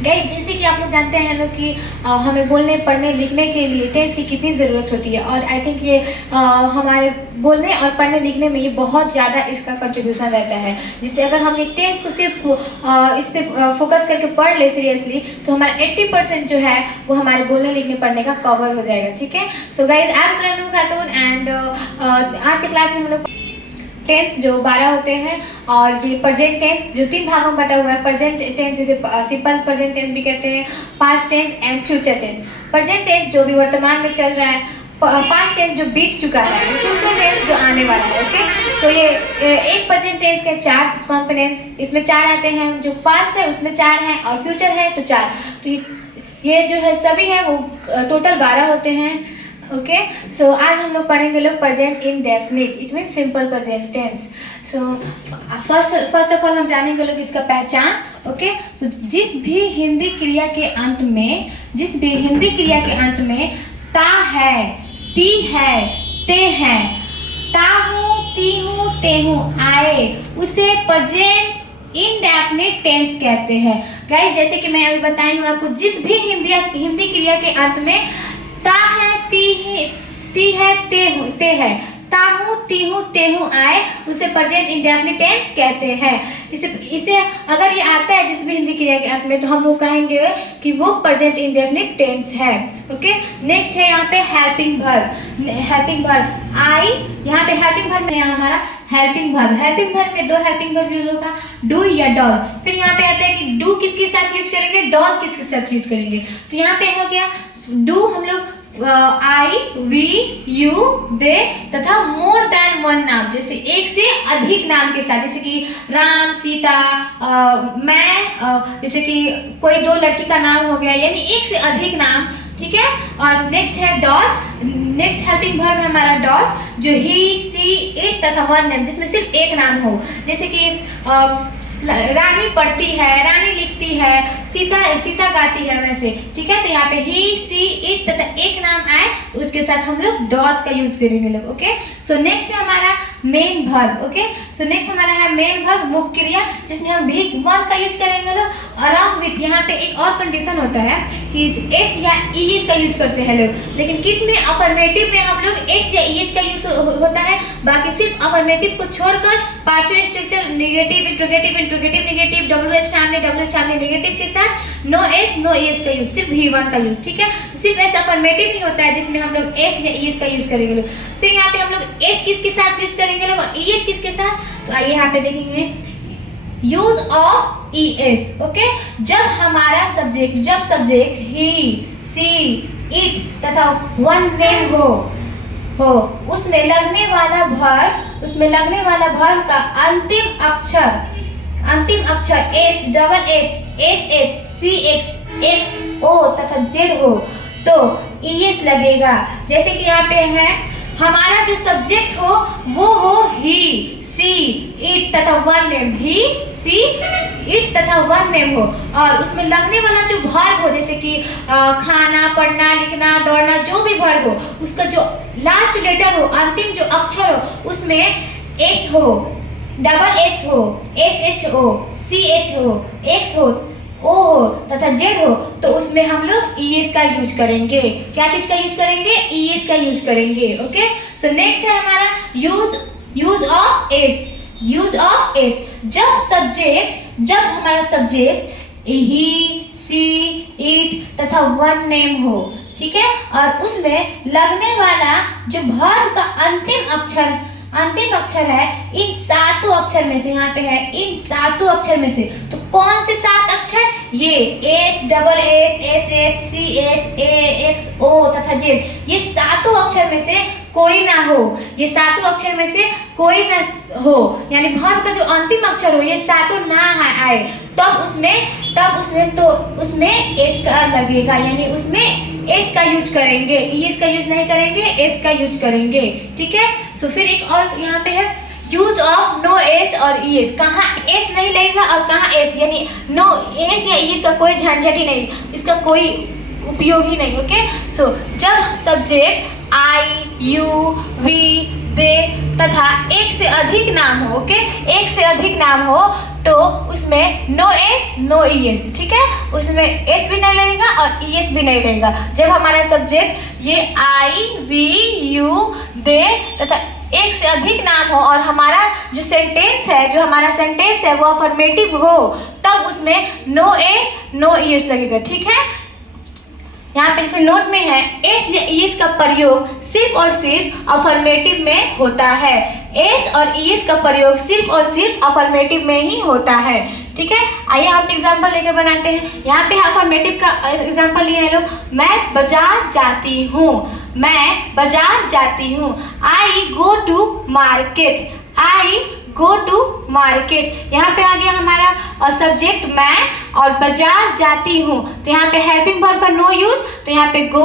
Guys, जैसे कि आप लोग जानते हैं लोग कि हमें बोलने पढ़ने लिखने के लिए टेंस की कितनी ज़रूरत होती है, और आई थिंक ये हमारे बोलने और पढ़ने लिखने में ये बहुत ज़्यादा इसका कंट्रीब्यूशन रहता है। जिससे अगर हम एक टेंस को सिर्फ इस पर फोकस करके पढ़ ले सीरियसली, तो हमारा 80% जो है वो हमारे बोलने लिखने पढ़ने का कवर हो जाएगा। ठीक है, so guys, I am Tarannum Khatoon and आज के क्लास में हम लोग टेंस जो 12 होते हैं, और ये प्रेजेंट टेंस जो 3 भागों में बटा हुआ है। प्रेजेंट टेंस जिसे सिंपल प्रेजेंट टेंस भी कहते हैं, past tense and future tense. Present tense जो भी वर्तमान में चल रहा है, पास्ट टेंस जो बीत चुका है, फ्यूचर टेंस जो आने वाला है। ओके, सो ये एक प्रेजेंट टेंस के 4 कॉम्पोनेंट्स, इसमें 4 आते हैं। जो पास्ट है उसमें 4 हैं, और फ्यूचर है तो 4। तो ये जो है सभी है वो टोटल 12 होते हैं। ओके, सो आज हम लोग पढ़ेंगे लोग present indefinite, it mean simple present tense. So first of all हम जानेंगे लोग इसका पहचान। ओके, सो जिस भी हिंदी क्रिया के अंत में ता है, ती है, ते है, ताहू, तीहू, तेहू आए, उसे प्रेजेंट इंडेफिनिट टेंस कहते हैं। गाइस, जैसे कि मैं अभी बताई हूँ आपको, जिस भी हिंदी क्रिया के अंत में ता है, ती है, ते है, ताहू, तीहू, तेहू आए, उसे प्रेजेंट इंडेफिनिट टेंस कहते हैं। इसे अगर ये आता है जिस भी हिंदी क्रिया के अंत में, तो हम वो कहेंगे कि वो प्रेजेंट इंडेफिनिट टेंस है। ओके, नेक्स्ट है यहाँ पे हेल्पिंग वर्ब आई। यहाँ पे हेल्पिंग वर्ब में हमारा हेल्पिंग वर्ब में 2 हेल्पिंग वर्ब यूज होगा, डू या डॉज। फिर यहाँ पे आता है कि डू किसके साथ यूज करेंगे, डॉज किसके साथ यूज करेंगे। तो यहाँ पे हो गया डू हम लोग आई, वी, यू, दे तथा मोर देन 1 नाम, जैसे एक से अधिक नाम के साथ, जैसे कि राम, सीता, मैं, जैसे कि कोई 2 लड़की का नाम हो गया, यानी एक से अधिक नाम। ठीक है, और नेक्स्ट है डॉज। नेक्स्ट हेल्पिंग वर्ब है हमारा डॉज, जो ही, सी, इट तथा 1 नेम, जिसमें सिर्फ एक नाम हो, जैसे कि रानी पढ़ती है, रानी लिखती है, सीता गाती है, वैसे। ठीक है, तो यहाँ पे ही, सी, इट तथा एक नाम आए तो उसके साथ हम लोग डॉज का यूज करेंगे लोग। ओके, सो नेक्स्ट है हमारा main verb. Okay, so next हमारा है मेन वर्ब, मुख्य क्रिया, जिसमें हम भी वन का यूज करेंगे लोग अलॉन्ग विथ। यहाँ पे एक और कंडीशन होता है कि एस या ईएस का यूज करते हैं लोग, लेकिन किस में, अफर्मेटिव में हम लोग एस या ईएस का यूज होता है। बाकी सिर्फ अफर्मेटिव को छोड़कर 5वें structure negative, interrogative, negative, WH family negative के साथ नो एस नो ईएस का यूज, सिर्फ V1 का यूज। ठीक है, सिर्फ एस अफर्मेटिव ही होता है जिसमें हम लोग एस या ईएस का यूज करेंगे लोग। फिर यहाँ पे हम लोग एस किसके साथ यूज करेंगे लोग और ईएस किसके साथ, तो आइए यहाँ पे देखेंगे यूज ऑफ ईएस। ओके, जब सब्जेक्ट ही, सी, इट तथा 1 नेम हो उसमें लगने वाला वर्ब का अंतिम अक्षर S, double S, S H, C X, X O तथा जेड हो तो ईएस लगेगा। जैसे कि यहाँ पे है हमारा जो सब्जेक्ट हो वो हो ही, सी, इट तथा 1 नेम, ही, सी, इट तथा 1 नेम हो, और उसमें लगने वाला जो वर्ब हो, जैसे कि खाना, पढ़ना, लिखना, दौड़ना, जो भी वर्ब हो, उसका जो लास्ट लेटर हो, अंतिम जो अक्षर हो, उसमें एस हो, डबल एस हो, एस एच हो, सी एच हो, एक्स हो, ओ हो तथा जेड हो, तो उसमें हम लोग ईएस का यूज करेंगे। क्या चीज का यूज करेंगे, ईएस का यूज करेंगे। ओके, सो नेक्स्ट है हमारा यूज ऑफ एस। जब हमारा सब्जेक्ट ही, सी, इट तथा 1 नेम हो, ठीक है, और उसमें लगने वाला जो वर्ब का अंतिम अक्षर है इन 7 अक्षर में से, यहाँ पे है इन 7 अक्षर में से, तो कौन से 7 अक्षर, ये S, double S, S H, C H, A X, O तथा जेड, ये 7 अक्षर में से कोई ना हो, ये 7 अक्षर में से कोई ना हो, यानी वर्ब का जो अंतिम अक्षर हो ये 7 ना आए, तब उसमें एस का लगेगा, यानी उसमें एस का यूज करेंगे, ईएस का यूज नहीं करेंगे, एस का यूज करेंगे। ठीक है, सो फिर एक और यहाँ पे है यूज ऑफ नो एस और ईएस। कहाँ एस नहीं लगेगा और कहाँ एस, यानी नो एस या ईएस का कोई झंझट ही नहीं, इसका कोई उपयोग ही नहीं। ओके, सो जब सब्जेक्ट आई, यू, वी, दे तथा एक से अधिक नाम हो, ओके, एक से अधिक नाम हो, तो उसमें no S no E S, ठीक है, उसमें एस भी नहीं लगेगा और ई एस भी नहीं लगेगा। जब हमारा सब्जेक्ट ये आई वी यू दे तथा एक से अधिक नाम हो और हमारा जो सेंटेंस है, जो हमारा सेंटेंस है वो अफर्मेटिव हो, तब उसमें no S no E S लगेगा, ठीक है। यहाँ पे जैसे नोट में है, एस या ई एस का प्रयोग सिर्फ और सिर्फ अफर्मेटिव में होता है। एस और ई एस का प्रयोग सिर्फ और सिर्फ अफर्मेटिव में ही होता है, ठीक है। आइए हम एग्जाम्पल लेकर बनाते हैं। यहाँ पे अफर्मेटिव का एग्जाम्पल लिए हैं लोग, मैं बाजार जाती हूँ, मैं बाजार जाती हूँ। I go to market, I go to market. यहाँ पे आ गया हमारा सब्जेक्ट मैं और बाजार जाती हूँ, तो यहाँ पे हेल्पिंग वर्ब का नो यूज, तो यहाँ पे गो,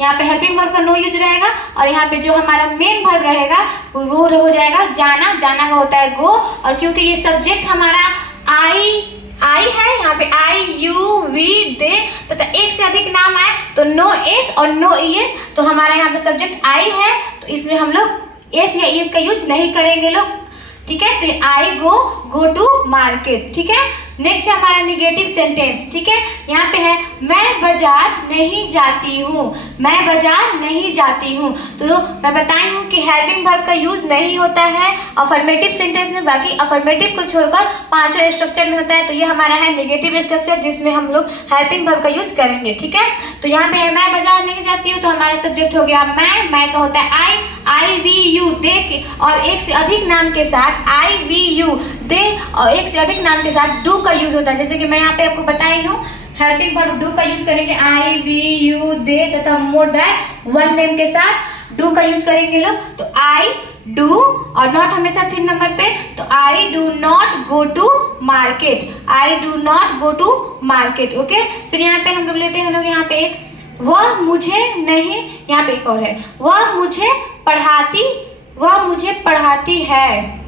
यहाँ पे हेल्पिंग वर्ब का नो यूज रहेगा और यहाँ पे जो हमारा मेन वर्ब रहेगा वो हो जाएगा जाना, जाना का होता है गो। और क्योंकि ये सब्जेक्ट हमारा आई है, यहाँ पे आई यू वी दे तथा एक से अधिक नाम आए तो नो एस और नो ई एस, तो हमारा यहाँ पे सब्जेक्ट आई है, तो इसमें हम लोग एस या ई एस का यूज नहीं करेंगे लोग, ठीक है। तो आई गो टू मार्केट, ठीक है। नेक्स्ट है हमारा निगेटिव सेंटेंस, ठीक है। यहाँ पे है मैं बाजार नहीं जाती हूँ, मैं बाजार नहीं जाती हूँ। तो मैं बताई हूँ कि हेल्पिंग वर्ब का यूज नहीं होता है अफर्मेटिव सेंटेंस में, बाकी अफर्मेटिव को छोड़कर पांचों स्ट्रक्चर में होता है। तो ये हमारा है निगेटिव स्ट्रक्चर जिसमें हम लोग हेल्पिंग वर्ब का यूज करेंगे, ठीक है। तो यहाँ पे है मैं बाजार नहीं जाती हूँ, तो हमारा सब्जेक्ट हो गया मैं का होता है आई वी यू दे और एक से अधिक नाम के साथ आई वी यू दे और एक से अधिक नाम के साथ डू का यूज होता है। जैसे कि मैं यहाँ पे आपको बताई हूँ, हेल्पिंग वर्ब डू का यूज करेंगे आई वी यू दे तथा मोर दैन वन नेम के साथ डू का यूज करेंगे लोग। तो आई डू और नॉट हमेशा 3 नंबर पे, तो I do not go to market, I do not go to market, okay. फिर यहाँ पे हम लोग लेते हैं लोग, यहाँ पे एक वह मुझे नहीं, यहाँ पे एक और है वह मुझे पढ़ाती, वह मुझे पढ़ाती है,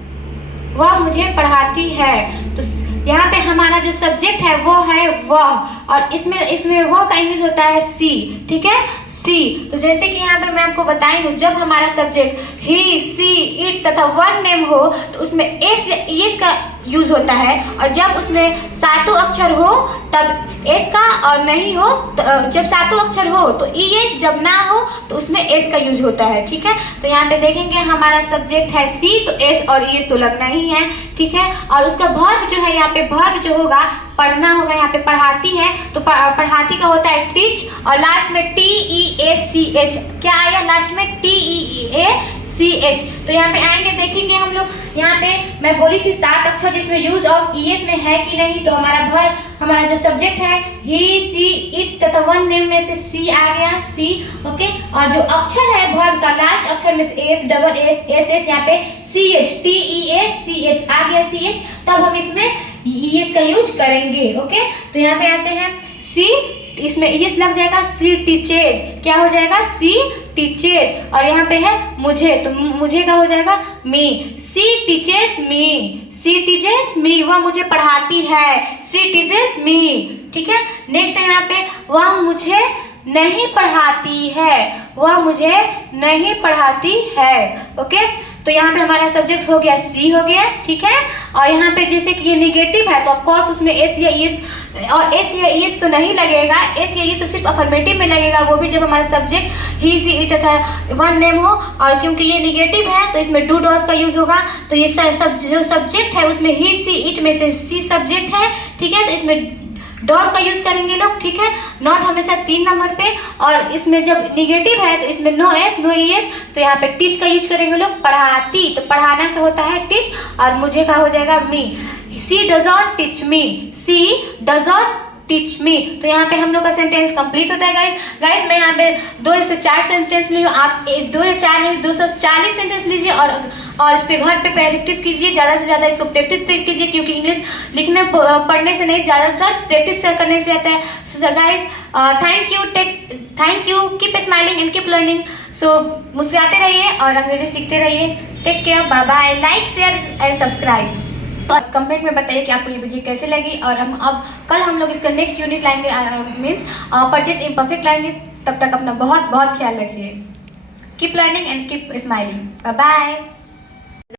वह मुझे पढ़ाती है। तो यहाँ पे हमारा जो सब्जेक्ट है वो है वह और इसमें वह का इंग्लिश होता है सी, ठीक है, सी। तो जैसे कि यहाँ पे मैं आपको बताई हूँ, जब हमारा सब्जेक्ट ही सी इट तथा वन नेम हो तो उसमें एस या ई एस का यूज होता है और जब उसमें सातों अक्षर हो तब एस का और नहीं हो तो जब सातों अक्षर हो तो ई एस, जब ना हो तो उसमें एस का यूज होता है, ठीक है। तो यहाँ पे देखेंगे हमारा सब्जेक्ट है सी, तो एस और ई एस तो लगना ही है, ठीक है। और उसका वर्ब जो है, यहाँ पे वर्ब जो होगा पढ़ना होगा, यहाँ पे पढ़ाती है तो पढ़ाती का होता है टीच और लास्ट में टी ई ए सी एच, क्या आएगा लास्ट में टी ई ए सी एच। तो यहाँ पे आएंगे देखेंगे हम लोग, यहाँ पे मैं बोली थी 7 अक्षर जिसमें यूज ऑफ ई एस में है कि नहीं, तो हमारा वर्ब, हमारा जो सब्जेक्ट है ही सी इट तथा वन नेम में से सी आ गया सी, ओके। और जो अक्षर है वर्ब का लास्ट अक्षर में से S double S S H, यहाँ पे C H T E S C H आ गया सी एच, तब हम इसमें ई एस का यूज करेंगे, ओके। तो यहाँ पे आते हैं सी, इसमें ई एस लग जाएगा, सी टीचेज, क्या हो जाएगा सी टीचेज। और यहाँ पे है मुझे, तो मुझे का हो जाएगा मी, सी टीचेस मी, सी टीचेस मी, वह मुझे पढ़ाती है, सी टीचेस मी, ठीक है। नेक्स्ट है यहाँ पे वह मुझे नहीं पढ़ाती है, वह मुझे नहीं पढ़ाती है, ओके। तो यहाँ पे हमारा सब्जेक्ट हो गया सी हो गया, ठीक है। और यहाँ पे जैसे कि ये निगेटिव है तो ऑफ कोर्स उसमें एस या ई एस, और एस या ई एस तो नहीं लगेगा, एस या ई एस तो सिर्फ अफर्मेटिव में लगेगा, वो भी जब हमारा सब्जेक्ट ही सी इट तथा वन नेम हो। और क्योंकि ये निगेटिव है तो इसमें डू डॉस का यूज होगा, तो ये सब जो सब्जेक्ट है उसमें ही सी इट में से सी सब्जेक्ट है, ठीक है। तो इसमें डॉस का यूज करेंगे लोग, ठीक है। नॉट हमेशा 3 नंबर पे, और इसमें जब निगेटिव है तो इसमें no S no E S, तो यहाँ पे टीच का यूज करेंगे लोग, पढ़ाती, तो पढ़ाना का होता है टीच और मुझे का हो जाएगा me, she doesn't teach me, she doesn't teach me. तो यहाँ पे हम लोग का सेंटेंस कंप्लीट होता है गाइस। मैं यहाँ पे 2 से 4 सेंटेंस ली हूँ, आप 2 या 4 नहीं 240 सेंटेंस लीजिए और इस पे घर पे प्रैक्टिस कीजिए, ज़्यादा से ज़्यादा इसको प्रैक्टिस कीजिए, क्योंकि इंग्लिश लिखने पढ़ने से नहीं, ज़्यादातर प्रैक्टिस करने से आता है। So guys thank you, keep smiling and keep learning. So मुस्कुराते रहिए और अंग्रेजी सीखते रहिए। Take care, bye bye, like share and subscribe. और कमेंट में बताइए कि आपको ये वीडियो कैसे लगी, और अब कल हम लोग इसका नेक्स्ट यूनिट लाएंगे, मीन्स परजेक्ट इम्परफेक्ट लाएंगे। तब तक अपना बहुत बहुत ख्याल रखिए। Keep learning and keep smiling. Bye bye.